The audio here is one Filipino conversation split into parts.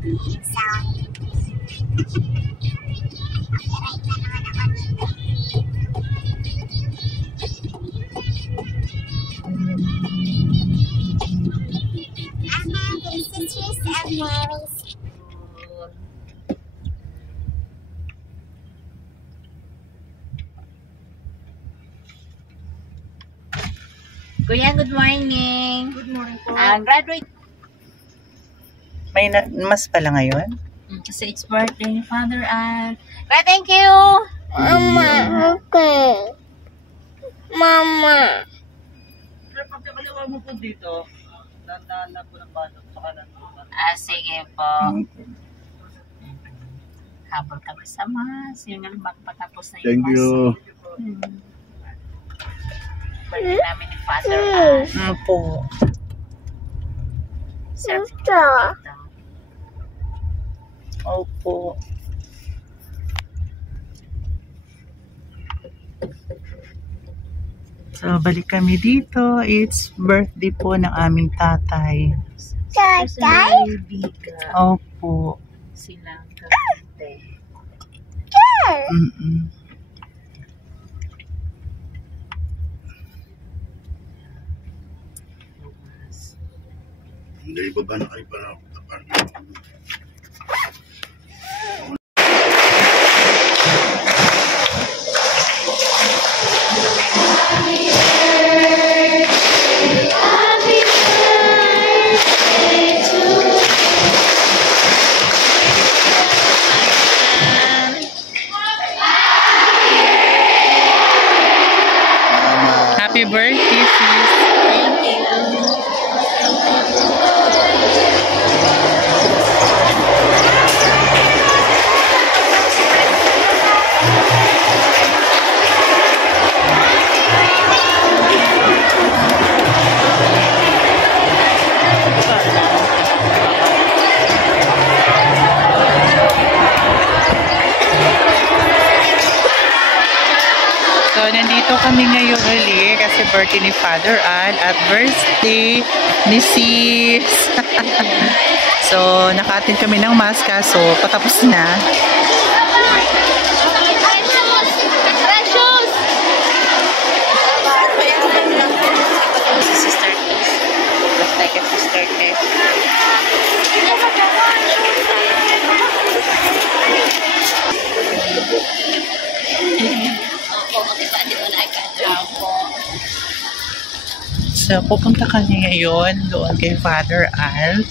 Kuya, good morning. Good morning po. Graduate. May mas pala ngayon? Kasi it's birthday ni Father Al. Kuya, thank you. Mama, okay. Mama. Pero pagkakalawa mo po dito, dandaan na po ng balot sa kanan po. Sige po. Habol kami sa mas. Yun ang magpatapos na yung Thank you. Birthday namin ni Father Al. Po. Serve Ito. Opo. So, balik kami dito. It's birthday po ng aming tatay. Tatay? Opo. Silang kapite. Hindi, baba na kayo para apartment. Happy birthday, sis. Thank you. So, nandito kami ngayon uli kasi birthday ni Father Al at birthday ni sis. So, naka-attend kami ng mass kaso patapos na. Si Sister Kiss. Looks like a Sister Kiss. So, pupunta kami ngayon doon kay Father Al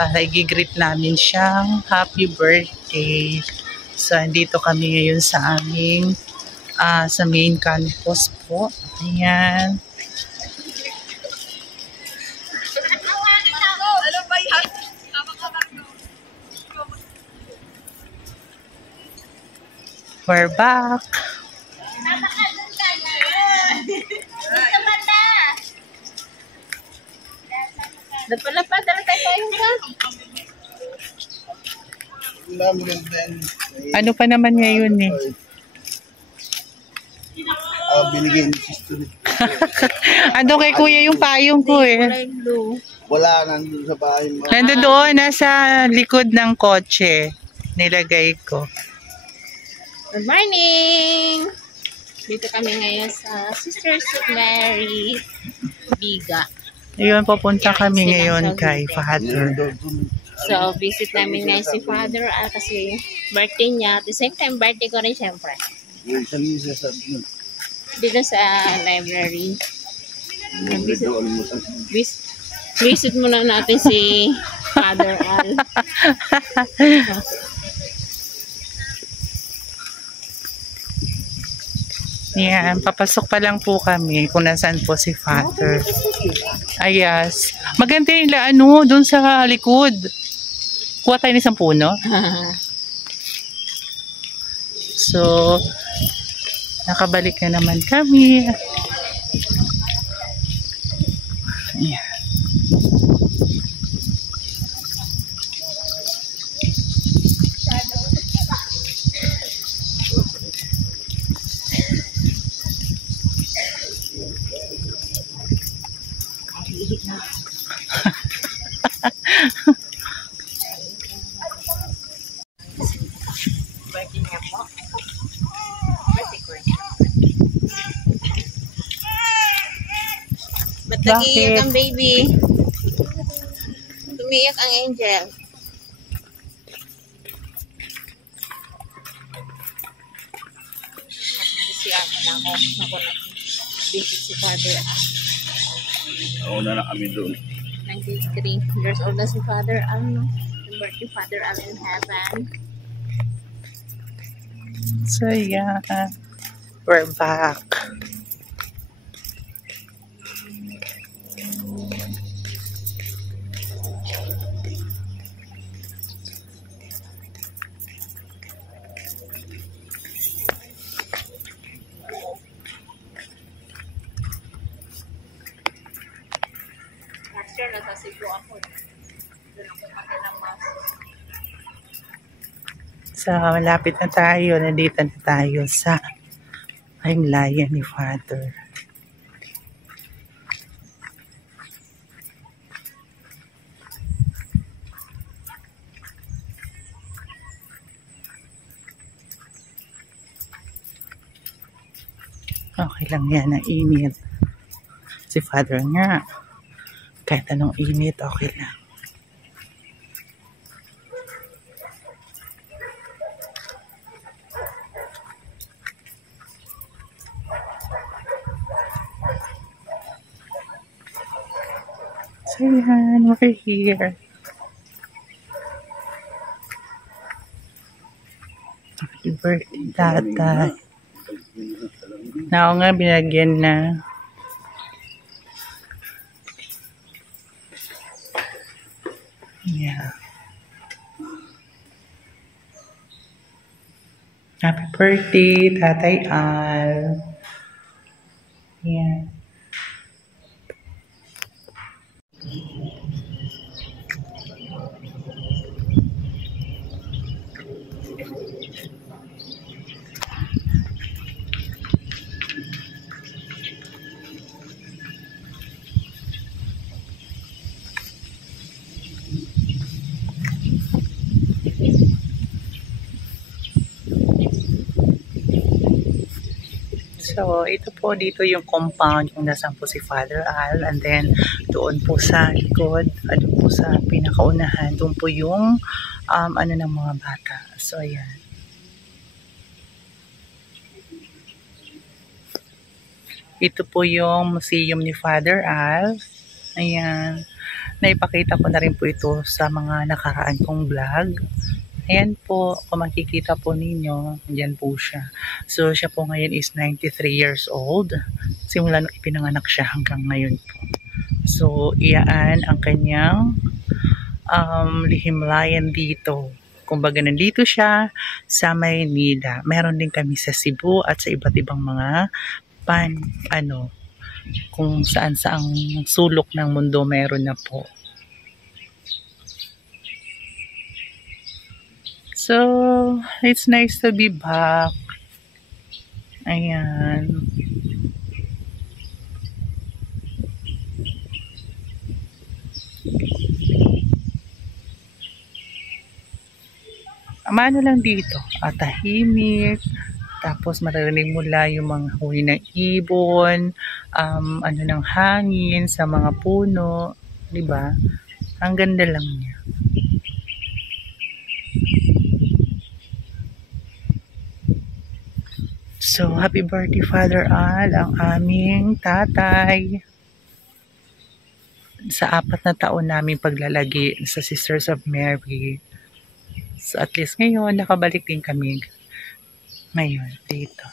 para i-greet namin siyang happy birthday. So, andito kami ngayon sa aming sa main campus po. Ayan. We're back. Lapad na tayo ka. Ano pa naman ngayon eh? Binigay ni sister. Ando kay kuya yung payong ko eh. Wala, nandun sa bahay mo. Nando doon, nasa likod ng kotse. Nilagay ko. Good morning! Dito kami ngayon sa Sister St. Mary Biga. Ayun, papunta kami ngayon kay Father. So, visit namin ngayon si Father kasi birthday niya. At the same time, birthday ko rin syempre. Dito sa library. Visit muna natin si Father Al. Yan, papasok pa lang po kami kung nasaan po si Father. Ayas. Maganda yung doon sa likod. Kuha tayo ng isang puno. So, nakabalik na naman kami. Ayan. Nag-iiyak Bakit? ang baby. Tumiyak ang angel. Nagsisiyan mo na ako. Ako nag-visit si Father. Nauna na kami doon. 93 years old na si Father Al. No? The birthday Father Al in heaven. So yeah, we're back. Last year, nasa Cebu ako. Doon ako pati ng mas. So, malapit na tayo. Nandito na tayo sa Himlayan ni Father. Okay lang yan, ang init. Si Father nga, kahit anong init, okay lang. So yan, we're here. Happy birthday, Tatay. Na ako nga, binagyan na. Yeah. Happy birthday, Tatay Al. Yeah. So, ito po dito yung compound yung nasan po si Father Al. And then, doon po sa likod, doon po sa pinakaunahan, doon po yung ano ng mga bata. So, ayan. Ito po yung museum ni Father Al. Ayan. Naipakita ko na rin po ito sa mga nakaraan kong vlog. Ayan po, kung makikita po ninyo, andyan po siya. So, siya po ngayon is 93 years old. Simula nung ipinanganak siya hanggang ngayon po. So, iyaan ang kanyang lihimlayan dito. Kumbaga, nandito siya sa Maynila. Meron din kami sa Cebu at sa iba't ibang mga kung saan saang sulok ng mundo meron na po. So, it's nice to be back. Ayan. Amano lang dito. Tahimik. Tapos maririnig mo lang yung mga huni ng ibon. Ng hangin sa mga puno. Diba? Ang ganda lang niya. So, happy birthday, Father Al, ang aming tatay. Sa 4 na taon namin paglalagi sa Sisters of Mary. So, at least ngayon, nakabalik din kami ngayon dito.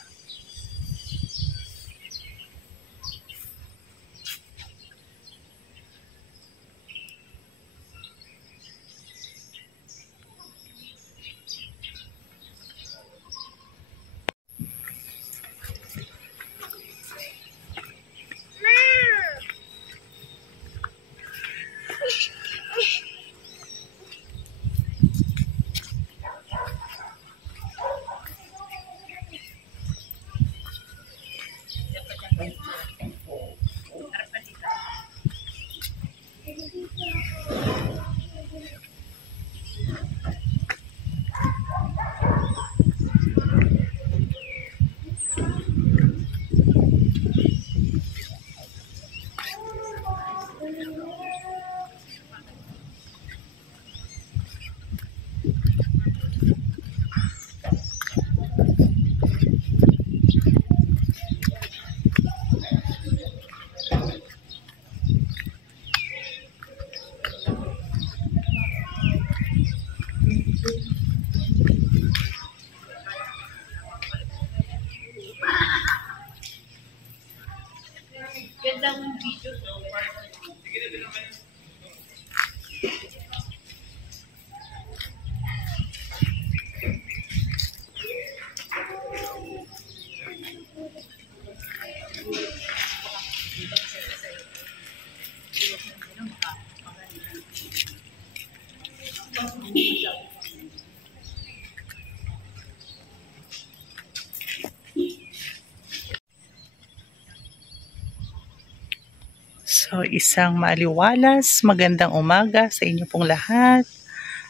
So, isang maaliwalas, magandang umaga sa inyo pong lahat.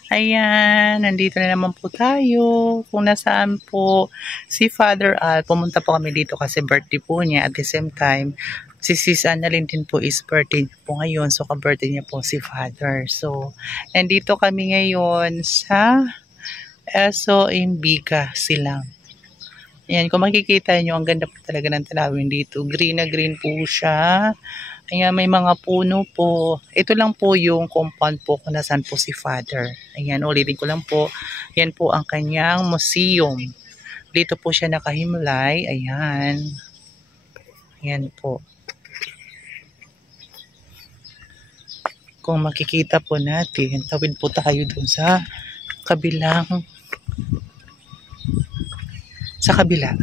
Ayan, nandito na naman po tayo. Kung nasaan po si Father Al, pumunta po kami dito kasi birthday po niya. At the same time, si Sis Annalyn din po is birthday po ngayon. So, ka-birthday niya po si Father. So, nandito kami ngayon sa Eso Imbiga Silang. Ayan, kung makikita nyo, ang ganda po talaga ng tanawin dito. Green na green po siya. Ayan, may mga puno po. Ito lang po yung compound po kung nasaan po si Father. Ayan, ulitin ko lang po. Yan po ang kanyang museum. Dito po siya nakahimlay. Ayan. Ayan po. Kung makikita po natin, tawid po tayo dun sa kabilang kabila.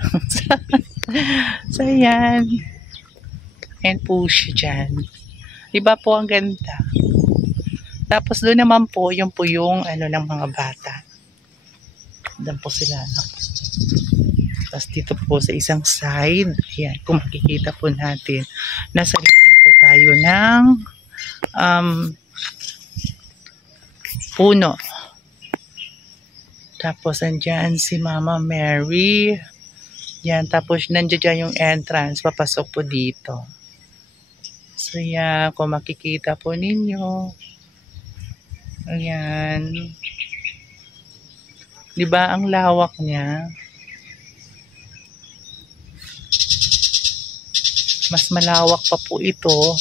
So, ayan. Ayan po siya dyan. Diba po ang ganda? Tapos doon naman po, yung ng mga bata. Doon po sila. Tapos dito po sa isang side, ayan, kung makikita po natin, nasa lilim po tayo ng puno. Tapos andyan si Mama Mary. Yan, tapos nandiyan yung entrance, papasok po dito. So yan, kung makikita po ninyo. Ayan. Diba ang lawak niya? Mas malawak pa po ito.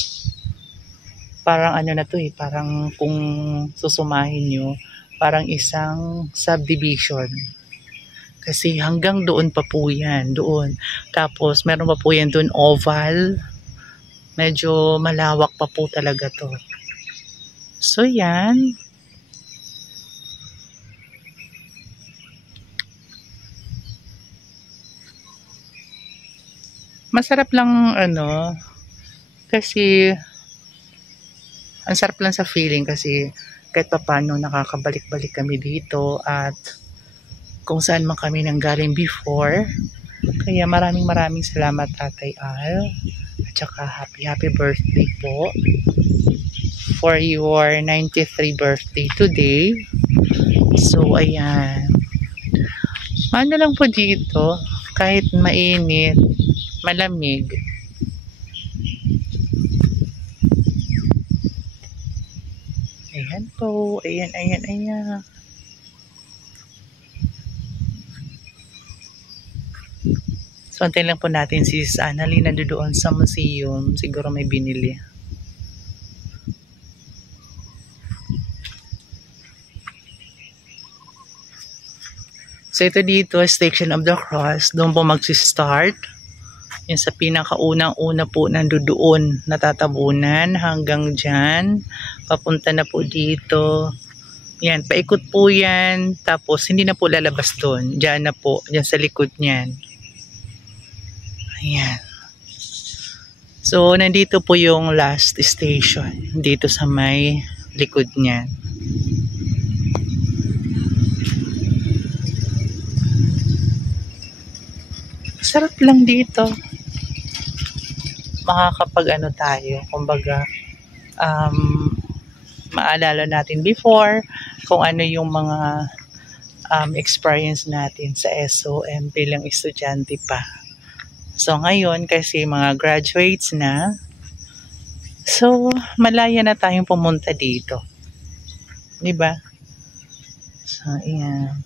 Parang ano na to parang kung susumahin nyo, parang isang subdivision. Kasi hanggang doon pa po yan, doon. Tapos meron pa po yan doon oval. Medyo malawak pa po talaga to. So yan. Masarap lang kasi ang sarap lang sa feeling kasi kahit pa paano nakakabalik-balik kami dito at kung saan man kami nanggaling before. Kaya maraming salamat Tatay Al. At saka happy birthday po for your 93 birthday today. So ayan. Ano lang po dito, kahit mainit, malamig. Ayan po, ayan. So, antayin lang po natin si Annalyn nandoon sa museum. Siguro may binili. So, ito dito, Station of the Cross. Doon po mag-start. Yung sa pinakaunang-una po nandoon natatabunan hanggang dyan. Papunta na po dito. Yan, paikot po yan. Tapos, hindi na po lalabas doon. Diyan na po, dyan sa likod niyan. Ayan. So, nandito po yung last station. Dito sa may likod niyan. Sarap lang dito. Makakapag tayo. Kumbaga, maalala natin before kung ano yung mga experience natin sa SOM bilang estudyante pa. So, ngayon, kasi mga graduates na, so, malaya na tayong pumunta dito. Diba? So, ayan.